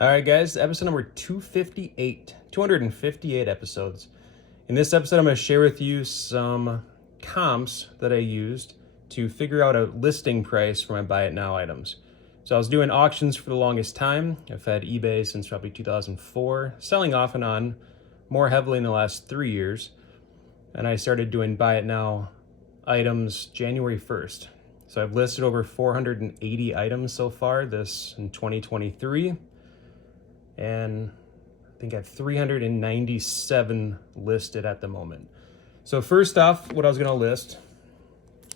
All right, guys, episode number 258 episodes. In this episode, I'm going to share with you some comps that I used to figure out a listing price for my buy it now items. So I was doing auctions for the longest time. I've had eBay since probably 2004, selling off and on more heavily in the last 3 years. And I started doing buy it now items January 1st. So I've listed over 480 items so far this in 2023. And I think I have 397 listed at the moment. So first off, what I was going to list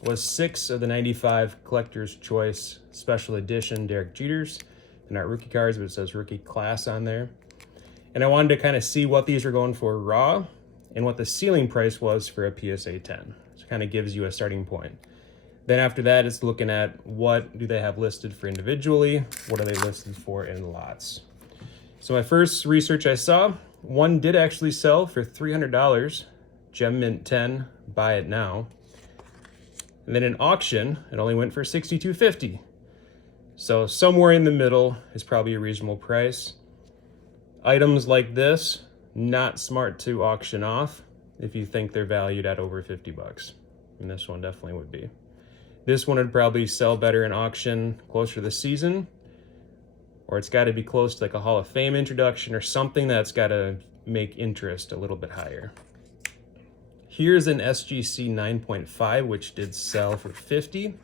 was 6 of the 95 Collector's Choice Special Edition Derek Jeters. They're not rookie cards, but it says rookie class on there. And I wanted to kind of see what these are going for raw and what the ceiling price was for a PSA 10. So it kind of gives you a starting point. Then after that, it's looking at what do they have listed for individually, what are they listed for in lots. So my first research I saw, one did actually sell for $300, Gem Mint 10, buy it now. And then in auction, it only went for $62.50. So somewhere in the middle is probably a reasonable price. Items like this, not smart to auction off if you think they're valued at over 50 bucks. And this one definitely would be. This one would probably sell better in auction closer to the season, or it's got to be close to like a Hall of Fame introduction or something that's got to make interest a little bit higher. Here's an SGC 9.5, which did sell for $50.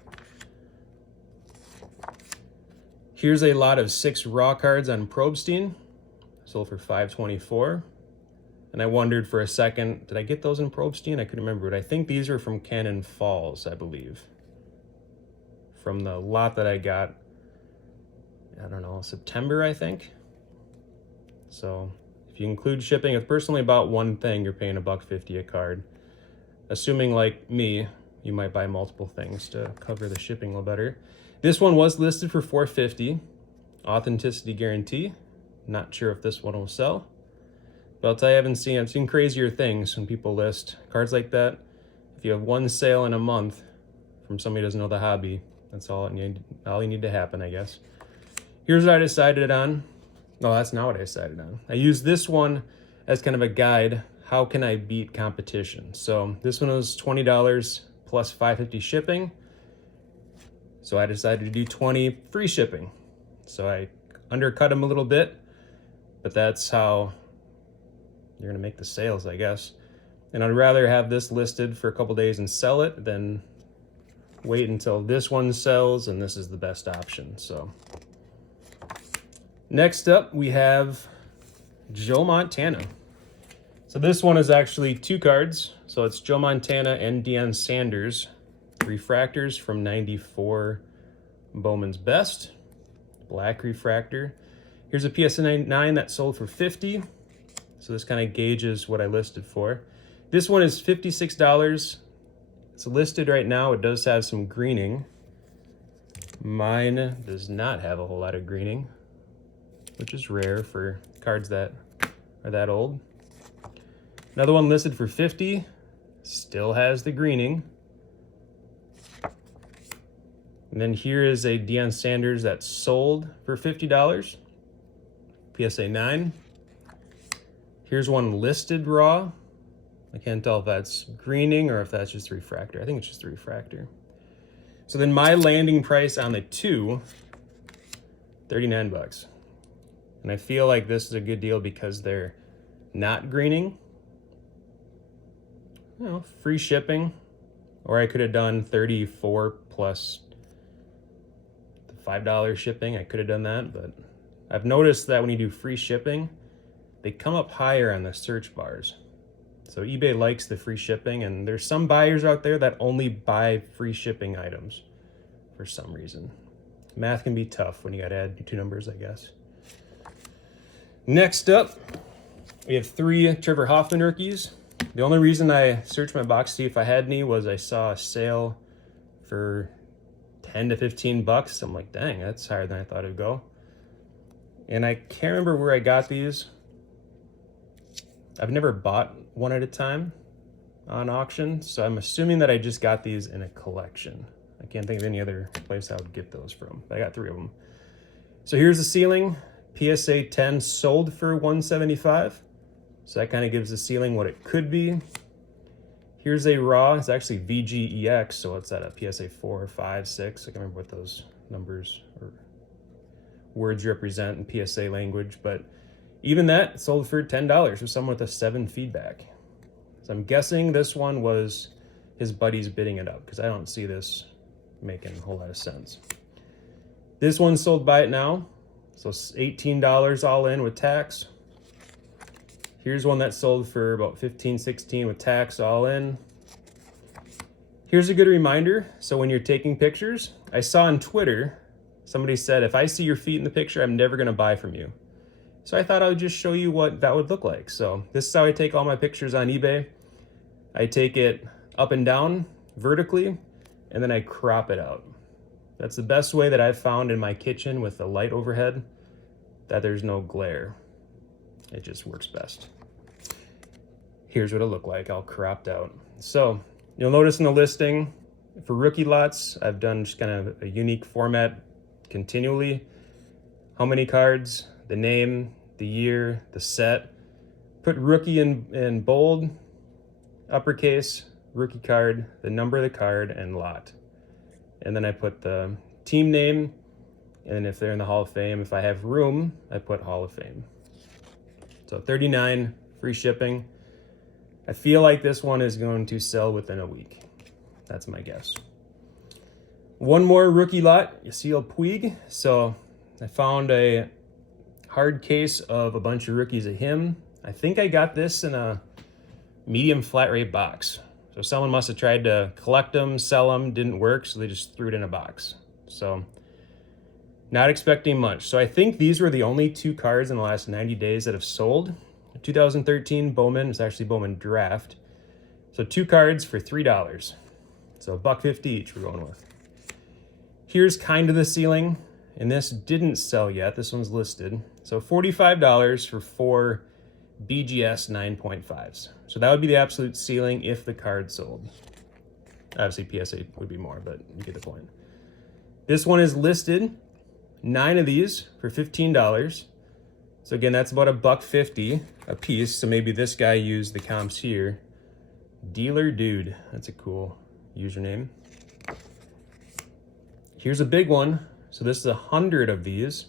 Here's a lot of 6 raw cards on Probstein, sold for $524. And I wondered for a second, did I get those in Probstein? I couldn't remember, but I think these are from Cannon Falls, I believe. From the lot that I got, I don't know, September, I think. So if you include shipping, if personally about one thing, you're paying $1.50 a card. Assuming like me, you might buy multiple things to cover the shipping a little better. This one was listed for $450, authenticity guarantee. Not sure if this one will sell, but I'll tell you, I've seen crazier things when people list cards like that. If you have one sale in a month from somebody who doesn't know the hobby, that's all you need to happen, I guess. Here's what I decided on. No, that's not what I decided on. I used this one as kind of a guide. How can I beat competition? So this one was $20 plus $5.50 shipping. So I decided to do $20 free shipping. So I undercut them a little bit, but that's how you're gonna make the sales, I guess. And I'd rather have this listed for a couple days and sell it than wait until this one sells, and this is the best option. So next up, we have Joe Montana. So this one is actually 2 cards. So it's Joe Montana and Deion Sanders refractors from 94 Bowman's Best, black refractor. Here's a PSA 9 that sold for $50. So this kind of gauges what I listed for. This one is $56. It's listed right now. It does have some greening. Mine does not have a whole lot of greening, which is rare for cards that are that old. Another one listed for $50, still has the greening. And then here is a Deion Sanders that sold for $50, PSA 9. Here's one listed raw. I can't tell if that's greening or if that's just refractor. I think it's just the refractor. So then my landing price on the 2, $39. And I feel like this is a good deal because they're not greening. You know, free shipping, or I could have done 34 plus the $5 shipping. I could have done that, but I've noticed that when you do free shipping, they come up higher on the search bars. So eBay likes the free shipping, and there's some buyers out there that only buy free shipping items for some reason. Math can be tough when you gotta add 2 numbers, I guess. Next up, we have 3 Trevor Hoffman rookies. The only reason I searched my box to see if I had any was I saw a sale for 10 to 15 bucks. I'm like, dang, that's higher than I thought it'd go. And I can't remember where I got these. I've never bought one at a time on auction, so I'm assuming that I just got these in a collection. I can't think of any other place I would get those from, but I got 3 of them. So here's the ceiling, PSA 10 sold for $175. So that kind of gives the ceiling what it could be. Here's a raw. It's actually VGEX, so it's at a PSA 4, 5, 6. I can't remember what those numbers or words represent in PSA language, but even that sold for $10 for someone with a 7 feedback. So I'm guessing this one was his buddies bidding it up, because I don't see this making a whole lot of sense. This one sold by it now, so $18 all in with tax. Here's one that sold for about $15, $16 with tax all in. Here's a good reminder. So when you're taking pictures, I saw on Twitter, somebody said, if I see your feet in the picture, I'm never gonna buy from you. So I thought I would just show you what that would look like. So this is how I take all my pictures on eBay. I take it up and down vertically, and then I crop it out. That's the best way that I've found in my kitchen with the light overhead, that there's no glare. It just works best. Here's what it looked like, all cropped out. So you'll notice in the listing, for rookie lots, I've done just kind of a unique format continually. How many cards, the name, the year, the set. Put rookie in bold, uppercase, rookie card, the number of the card, and lot. And then I put the team name, and if they're in the Hall of Fame, if I have room, I put Hall of Fame. So $39, free shipping. I feel like this one is going to sell within a week. That's my guess. One more rookie lot, Yasiel Puig. So I found a hard case of a bunch of rookies of him. I think I got this in a medium flat rate box. So someone must have tried to collect them, sell them, didn't work, so they just threw it in a box. So not expecting much. So I think these were the only 2 cards in the last 90 days that have sold. 2013 Bowman, it's actually Bowman Draft. So 2 cards for $3. So $1.50 each we're going with. Here's kind of the ceiling, and this didn't sell yet. This one's listed. So $45 for 4 BGS 9.5s. So that would be the absolute ceiling if the card sold. Obviously PSA would be more, but you get the point. This one is listed, 9 of these for $15. So again, that's about $1.50 a piece. So maybe this guy used the comps here. Dealer Dude, that's a cool username. Here's a big one. So this is 100 of these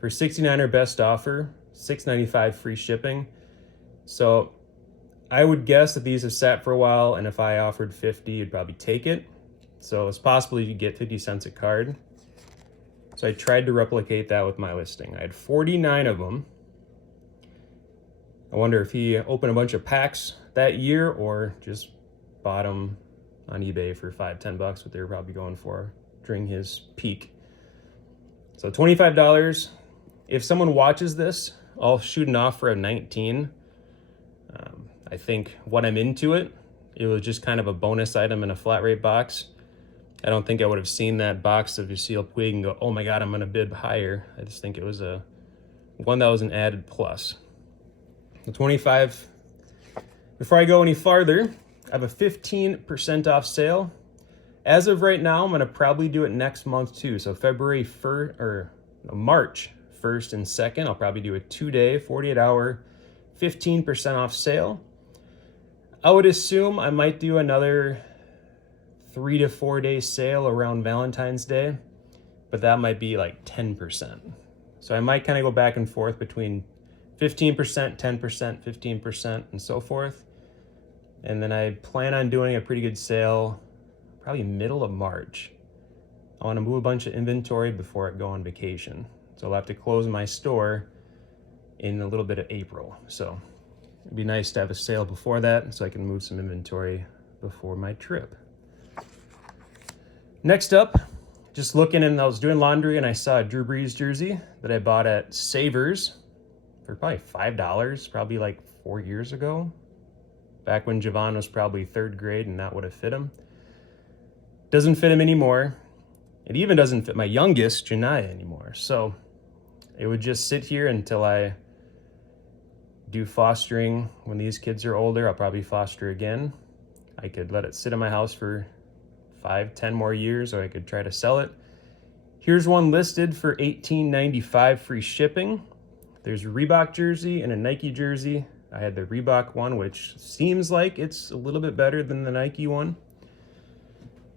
for $69 best offer, $6.95 free shipping. So I would guess that these have sat for a while, and if I offered 50, you'd probably take it. So it's possible you could get 50 cents a card. So I tried to replicate that with my listing. I had 49 of them. I wonder if he opened a bunch of packs that year or just bought them on eBay for $5, $10, what they were probably going for during his peak. So $25. If someone watches this, I'll shoot an offer of 19. I think what I'm into it was just kind of a bonus item in a flat rate box. I don't think I would have seen that box of Yasiel Puig and go, oh my God, I'm gonna bid higher. I just think it was a one that was an added plus. The 25. Before I go any farther, I have a 15% off sale. As of right now, I'm gonna probably do it next month too. So February 1st or March 1st and 2nd, I'll probably do a 2-day, 48-hour, 15% off sale. I would assume I might do another 3 to 4 day sale around Valentine's Day, but that might be like 10%. So I might kind of go back and forth between 15%, 10%, 15%, and so forth. And then I plan on doing a pretty good sale probably middle of March. I want to move a bunch of inventory before I go on vacation. So I'll have to close my store in a little bit of April. So it'd be nice to have a sale before that so I can move some inventory before my trip. Next up, just looking, and I was doing laundry and I saw a Drew Brees jersey that I bought at Savers for probably $5, probably like 4 years ago, back when Javon was probably 3rd grade and that would have fit him. Doesn't fit him anymore. It even doesn't fit my youngest, Janiyah, anymore. So it would just sit here until I do fostering. When these kids are older, I'll probably foster again. I could let it sit in my house for 5, 10 more years, or I could try to sell it. Here's one listed for $18.95 free shipping. There's a Reebok jersey and a Nike jersey. I had the Reebok one, which seems like it's a little bit better than the Nike one.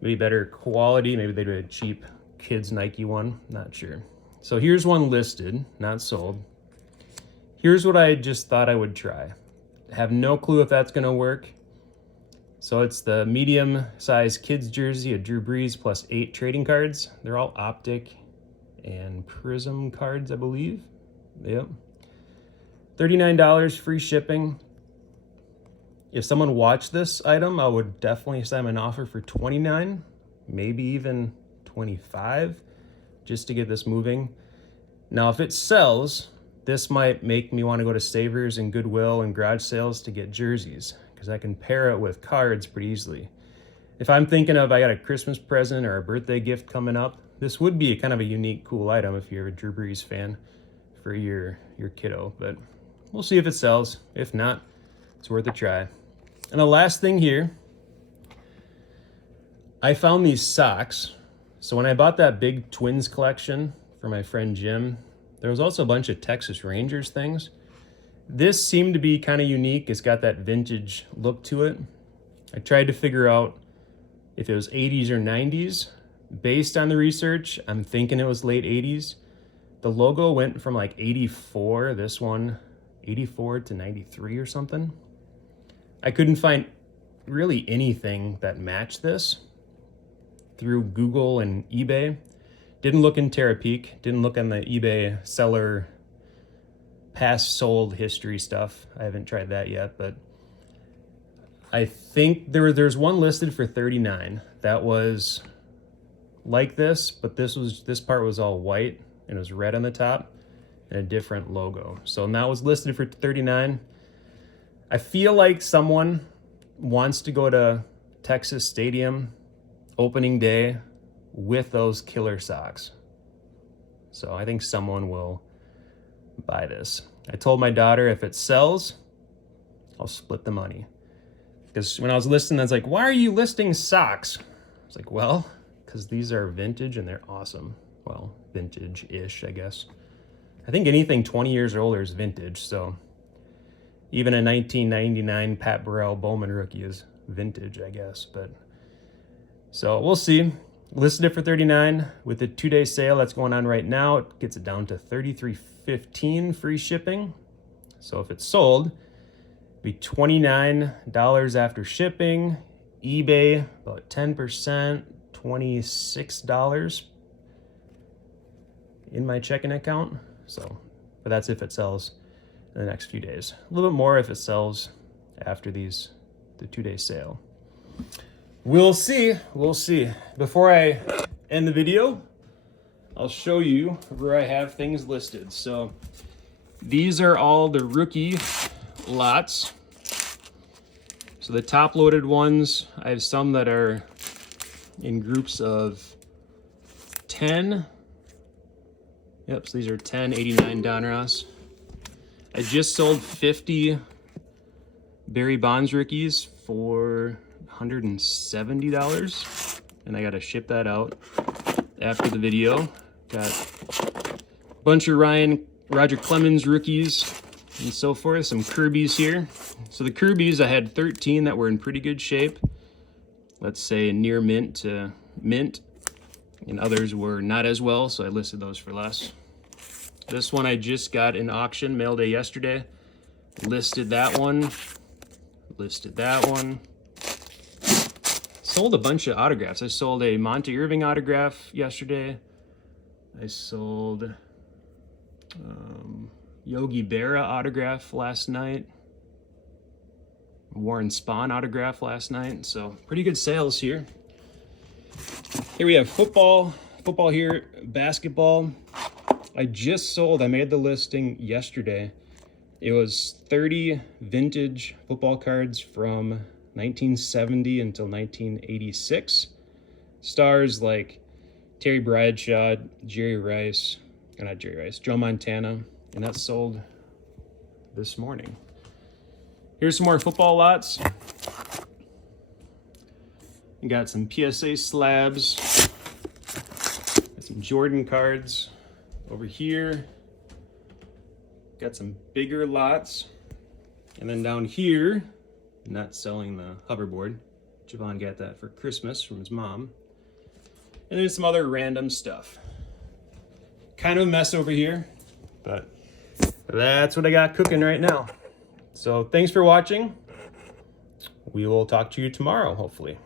Maybe better quality. Maybe they did a cheap kids Nike one. Not sure. So here's one listed, not sold. Here's what I just thought I would try. I have no clue if that's going to work. So it's the medium-sized kids jersey of Drew Brees plus 8 trading cards. They're all optic and prism cards, I believe. Yep. $39 free shipping. If someone watched this item, I would definitely send them an offer for $29, maybe even $25, just to get this moving. Now, if it sells, this might make me want to go to Savers and Goodwill and garage sales to get jerseys, because I can pair it with cards pretty easily. If I'm thinking of I got a Christmas present or a birthday gift coming up, this would be kind of a unique, cool item if you're a Drew Brees fan for your kiddo. But we'll see if it sells. If not, it's worth a try. And the last thing here, I found these socks. So when I bought that big Twins collection for my friend Jim, there was also a bunch of Texas Rangers things. This seemed to be kind of unique. It's got that vintage look to it. I tried to figure out if it was 80s or 90s. Based on the research, I'm thinking it was late 80s. The logo went from like 84, this one, 84 to 93 or something. I couldn't find really anything that matched this through Google and eBay. Didn't look in Terapeak, didn't look on the eBay seller past sold history stuff. I haven't tried that yet, but I think there's one listed for $39. That was like this, but this part was all white and it was red on the top and a different logo. So now it's listed for $39. I feel like someone wants to go to Texas Stadium opening day with those killer socks. So I think someone will buy this. I told my daughter if it sells, I'll split the money. Because when I was listing, I was like, why are you listing socks? I was like, well, because these are vintage and they're awesome. Well, vintage-ish, I guess. I think anything 20 years or older is vintage, so even a 1999 Pat Burrell Bowman rookie is vintage, I guess. But so we'll see. Listed it for $39 with the 2-day sale that's going on right now. It gets it down to $33.15 free shipping. So if it's sold, it'd be $29 after shipping. eBay about 10%, $26 in my checking account. So, but that's if it sells in the next few days. A little bit more if it sells after the 2-day sale. We'll see. Before I end the video, I'll show you where I have things listed. So these are all the rookie lots. So the top loaded ones, I have some that are in groups of 10. Yep, so these are 10.89 Donruss. I just sold 50 Barry Bonds rookies for $170, and I got to ship that out after the video. Got a bunch of Roger Clemens rookies and so forth, some Kirby's here. So the Kirby's, I had 13 that were in pretty good shape. Let's say near mint to mint, and others were not as well, so I listed those for less. This one I just got in auction, mail day yesterday. Listed that one. Sold a bunch of autographs. I sold a Monte Irving autograph yesterday. I sold Yogi Berra autograph last night. Warren Spahn autograph last night. So pretty good sales here. Here we have football here, basketball. I made the listing yesterday. It was 30 vintage football cards from 1970 until 1986. Stars like Terry Bradshaw, Joe Montana, and that sold this morning. Here's some more football lots. You got some PSA slabs, Some Jordan cards over here. Got some bigger lots. And then down here, not selling the hoverboard. Javon got that for Christmas from his mom. And there's some other random stuff. Kind of a mess over here, but that's what I got cooking right now. So thanks for watching. We will talk to you tomorrow, hopefully.